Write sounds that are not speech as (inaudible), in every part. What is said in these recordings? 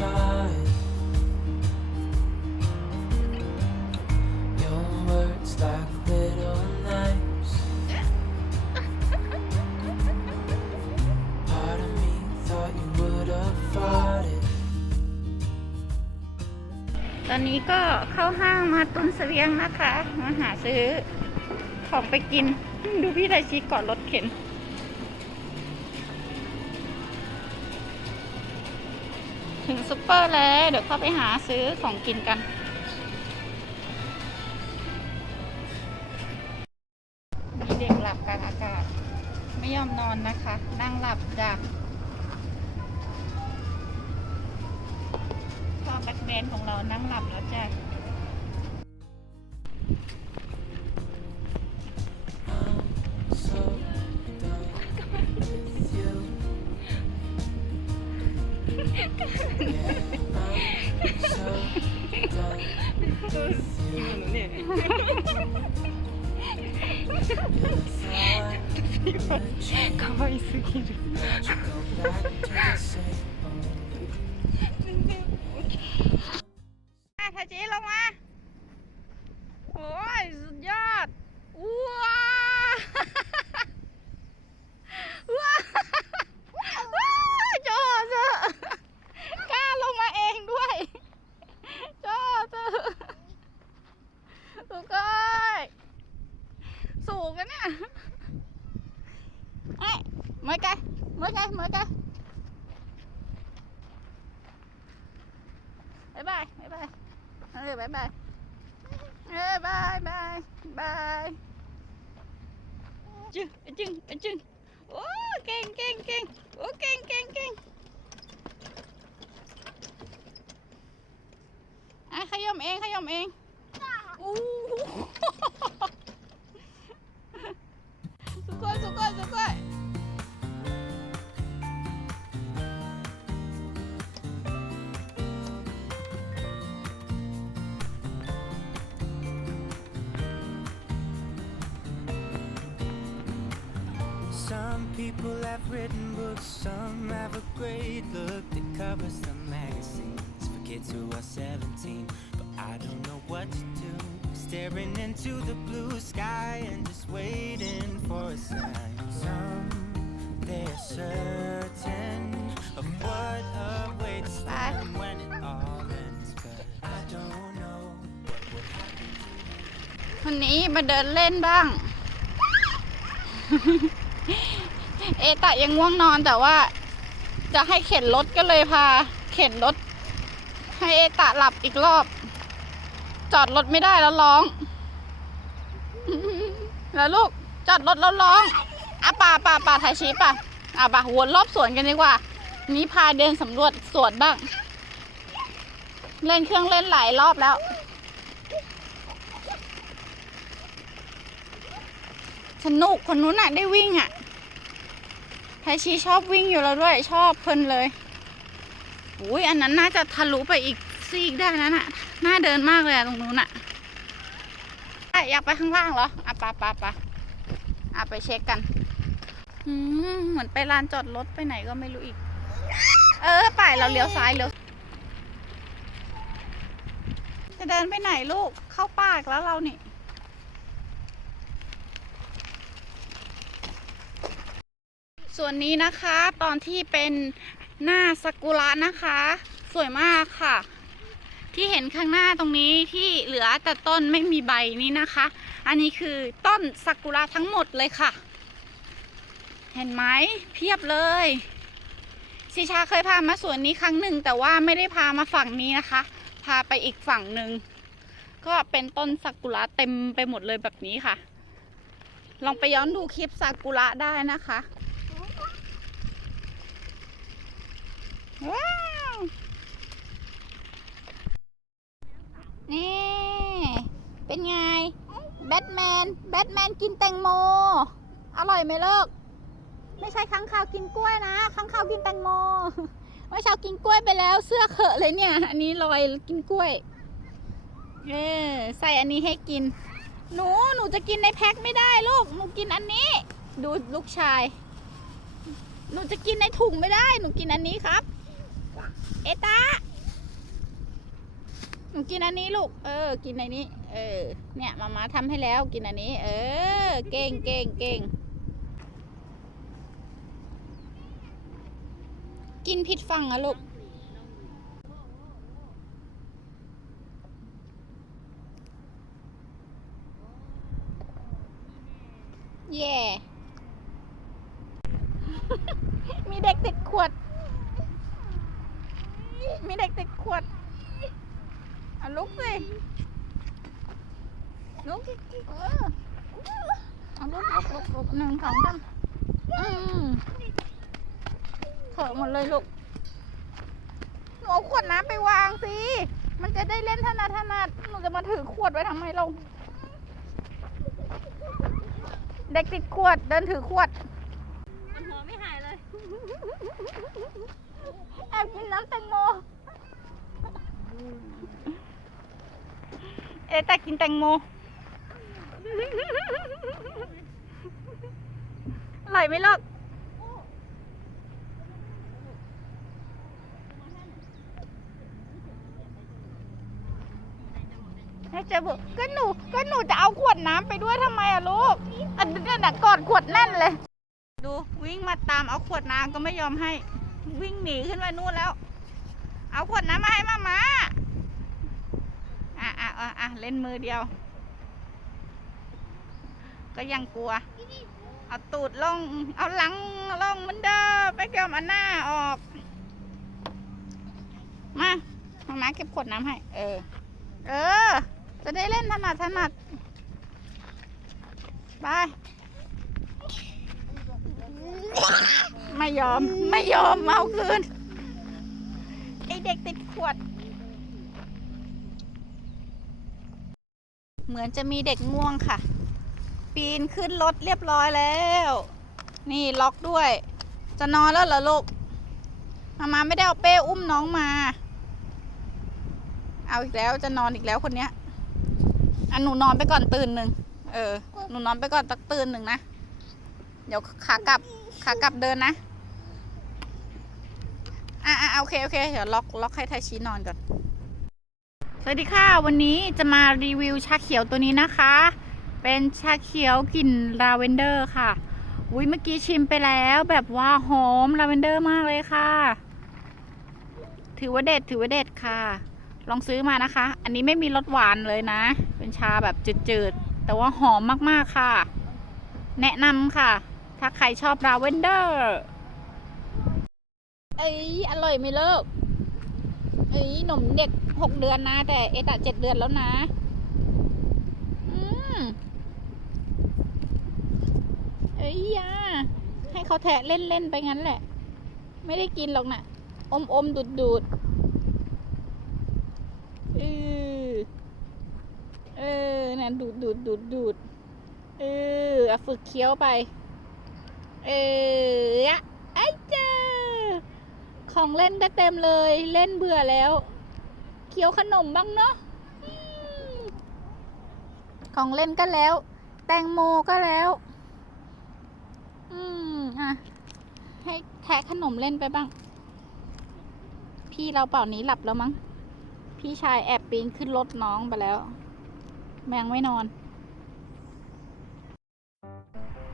time. Your words like little knives. Part of me thought you would have fought it. ตอนนี้ก็เข้าห้างมาตุนเสบียงนะคะ มาหาซื้อของไปกิน ดูพี่ไดชีเกาะรถเข็น ถึงซุปเปอร์แล้ว เดี๋ยวเข้าไปหาซื้อของกินกัน มีเด็กหลับกลางอากาศ ไม่ยอมนอนนะคะ นั่งหลับดักพ่อแบ็คแมนของเรานั่งหลับแล้วจ้ะ 你这个 เมื่อไกลเมื่อไกลเมื่อไกลบายบายบายบายเออบายบายเออ people have written books, some have a great look that covers some magazines for kids who are 17. But I don't know what to do. Staring into the blue sky and just waiting for a sign. Some they're certain of what awaits them when it all ends. But I don't know what will happen. วันนี้มาเดินเล่นบ้าง (laughs) เอตะยังง่วงนอนแต่ว่า จะให้เข็นรถก็เลยพา เข็นรถ ให้เอตะหลับอีกรอบ จอดรถไม่ได้แล้วร้อง แล้วลูกจอดรถแล้วร้องอะป่าป่าป่าไทยชีป่ะอะป่ะวนรอบสวนกันดีกว่า นี้พาเดินสำรวจสวนบ้าง เล่นเครื่องเล่นหลายรอบแล้ว สนุกคนนู้นน่ะได้วิ่งอะ ไทชีชอบวิ่งอยู่แล้วด้วยชอบเพลินเลยอุ้ยอันนั้นน่าจะทะลุไปอีกซีกได้นะน่ะน่าเดินมากเลยอะตรงนู้นอะอยากไปข้างล่างเหรออะปะปะปะอะไปเช็คกันอืมเหมือนไปลานจอดรถไปไหนก็ไม่รู้อีก เออไปเราเลี้ยวซ้ายเลี้ยวจะเดินไปไหนลูกเข้าป่ากแล้วเรานี่ ส่วนนี้นะคะตอนที่เป็นหน้าซากุระนะคะ สวยมากค่ะ ที่เห็นข้างหน้าตรงนี้ที่เหลือแต่ต้นไม่มีใบนี้นะคะ อันนี้คือต้นซากุระทั้งหมดเลยค่ะ เห็นไหมเพียบเลยชิชาเคยพามาสวนนี้ครั้งหนึ่ง แต่ว่าไม่ได้พามาฝั่งนี้นะคะ พาไปอีกฝั่งหนึ่งก็เป็นต้นซากุระเต็มไปหมดเลยแบบนี้ค่ะ ลองไปย้อนดูคลิปซากุระได้นะคะ ว้าว นี่ เป็นไง แบทแมน แบทแมนกินแตงโม อร่อยไหมลิกไม่ใช่ค้างคาวกินกล้วยนะค้างคาวกินแตงโมเมื่อเช้ากินกล้วยไปแล้วเสื้อเขอะเลยเนี่ย อันนี้ลอยกินกล้วย เออใส่อันนี้ให้กิน หนู หนูจะกินในแพ็คไม่ได้ลูก หนูกินอันนี้ ดูลูกชาย หนูจะกินในถุงไม่ได้ หนูกินอันนี้ครับ เอตาหนูกินอันนี้ลูก เออ กินอันนี้ เออ เนี่ยมามาทำให้แล้วกินอันนี้ เออ เก่งเก่งเก่งกินผิดฝั่งอะลูก แย่ มีเด็กติดขวด มีเด็กติดขวดลุกสิลุกเออเอาลุกลุกลุกลุกหนึ่งสองสามอืมเถอะหมดเลยลูกหนูเอาขวดน้ำไปวางสิ มันจะได้เล่นถนัดถนัดหนูจะมาถือขวดไว้ทำไมเราเด็กติดขวดเดินถือขวดมันหัวไม่หายเลย แอบกินน้ำแตงโม เอะแต่กินแตงโม อร่อยไหมลูกให้เจอบุก็หนูก็หนูจะเอาขวดน้ำไปด้วยทำไมอะลูก อันนี้น่ะกอดขวดแน่นเลย ดูวิ่งมาตามเอาขวดน้ำก็ไม่ยอมให้ วิ่งหนีขึ้นไปนู่นแล้ว เอาขวดน้ำมาให้มามาอะอะอะอะเล่นมือเดียว ก็ยังกลัว เอาตูดลง เอาหลังลงมันเดิมไปเกี่ยวมาหน้าออก มามามาเก็บขวดน้ำให้ เออ เออ จะได้เล่นถนัดถนัดไป ไม่ยอม ไม่ยอมเอาคืน ไอเด็กติดขวด เหมือนจะมีเด็กง่วงค่ะ ปีนขึ้นรถเรียบร้อยแล้ว นี่ล็อกด้วย จะนอนแล้วเหรอลูก มามาไม่ได้เอาเป้อุ้มน้องมา เอาอีกแล้วจะนอนอีกแล้วคนเนี้ยอันหนูนอนไปก่อนตื่นหนึ่ง เออ หนูนอนไปก่อนตักตื่นหนึ่งนะ เดี๋ยวขากลับ ขากลับเดินนะ อะอะโอเคโอเค เดี๋ยวล็อกล็อกให้ไทชีนอนก่อน สวัสดีค่ะ วันนี้จะมารีวิวชาเขียวตัวนี้นะคะ เป็นชาเขียวกลิ่นลาเวนเดอร์ค่ะอุ้ยเมื่อกี้ชิมไปแล้วแบบว่าหอมลาเวนเดอร์มากเลยค่ะ ถือว่าเด็ดถือว่าเด็ดค่ะ ลองซื้อมานะคะ อันนี้ไม่มีรสหวานเลยนะ เป็นชาแบบจืดๆ แต่ว่าหอมมากๆค่ะ แนะนำค่ะ ถ้าใครชอบลาเวนเดอร์เอ้ยอร่อยไหมเลิกเอ้ยหนมเด็กหกเดือนนะ แต่เอตะเจ็ดเดือนแล้วนะอืมเอ้ยยาให้เขาแทะเล่นๆไปงั้นแหละ ไม่ได้กินหรอกนะ่ะ อมอมดูดดูดเออเออนั่นดูดดูดดูดดูดเออฝึกเคี้ยวไป เอออะไอ้เจอของเล่นก็เต็มเลย เล่นเบื่อแล้ว เคี้ยวขนมบ้างเนาะอของเล่นก็แล้ว แตงโมก็แล้ว อืมอะ ให้แทะขนมเล่นไปบ้าง พี่เราเป่านี้หลับแล้วมั้ง พี่ชายแอบปีนขึ้นรถน้องไปแล้ว แมงไม่นอน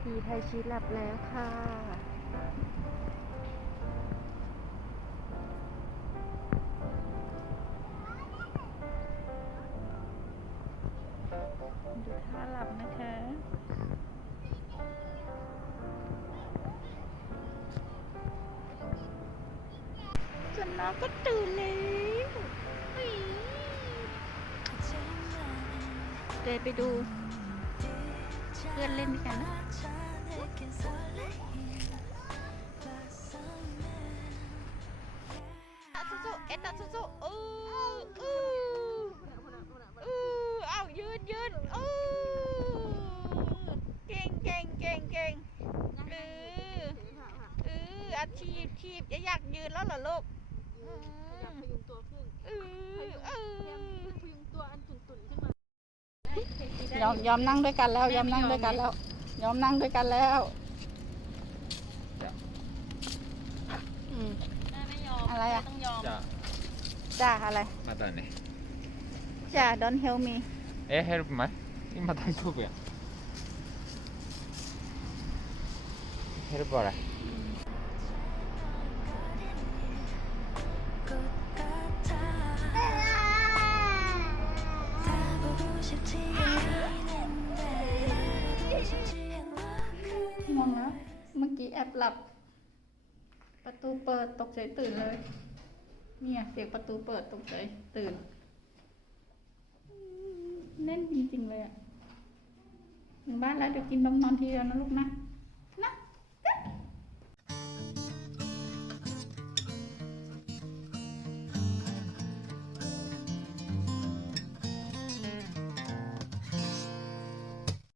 พี่ไทยชีหลับแล้วค่ะดูท่าหลับนะคะส่วนน้องก็ตื่นแล้วอุ๊ยเดไปดู พื่อนเล่นด้วยกันนะอะสู้ๆเอ็ดตาสู้ๆอู้อู้อู้เอายืนยืนอู้เก่งเก่งเก่งเก่งเออเอออาชีพชีพอยากยืนแล้วเหรอลูกอืม อยากพยุงตัวขึ้น เออเออ พยุงตัวอันตุ่นๆขึ้นมา ยอมยอมนั่งด้วยกันแล้ว ยอมนั่งด้วยกันแล้ว ยอมนั่งด้วยกันแล้วอืมแไม่ยอมอะไรอะ แม่ต้องยอม 자, จ้าอะไร 마다น.จ้า don't help me 에 help 말? 이 마다 누구 야? help 봐 라. เปิดตกใจตื่นเลย เนี่ยเสียงประตูเปิดตกใจตื่น แน่นจริงๆเลยอะถึงบ้านแล้วเดี๋ยวกินนมนอนทีเดียวนะลูกนะ